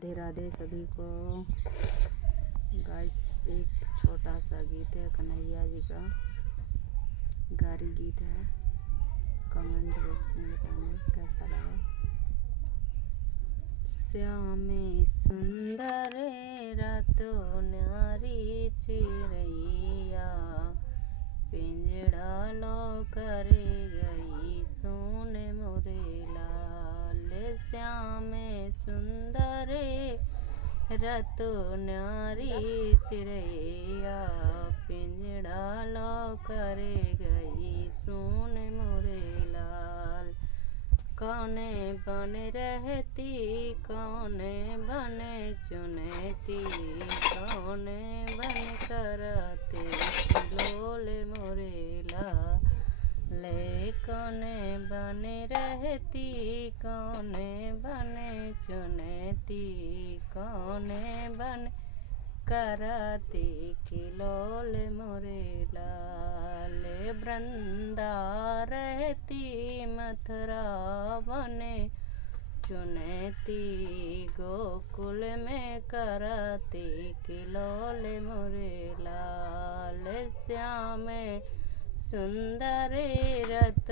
राधे राधे सभी को। गाइस, एक छोटा सा गीत है कन्हैया जी का, गारी गीत है। कमेंट बॉक्स में बताना कैसा लगा। श्यामे सुंदर रातों न्यारी चिड़ैया, पिंजड़ा लो करे गई सुन मोरे लाल। श्यामे सुंदर रातों न्यारी चिड़ैया, पिंजड़ा लो करे गई सुन मोरे लाल। कौने बन रहती कौने बन चुनती, कौने बन करते लोल मोरे लाल। कौने बन रहती कौने बन चुनती, कौने बन करती किलोल मोरे लाल। वृंदा रहती मथुरा बने चुनती, गोकुल में करती किलोल मोरे लाल। श्याम सुंदर रत